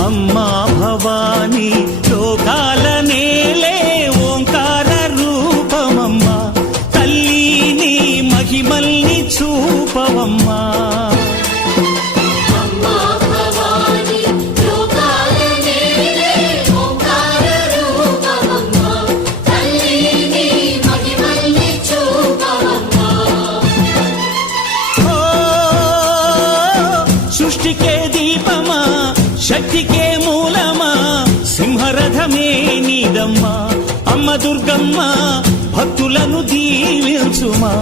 అమ్మా భవానీ లోకాల నేలే ఓంకార రూపమమ్మా తల్లి నీ మహిమల్ని చూపవమ్మా సృష్టికే దీపమా శక్తికే మూలమా సింహరథమే నీదమ్మా అమ్మ దుర్గమ్మ భక్తులను దీవించుమా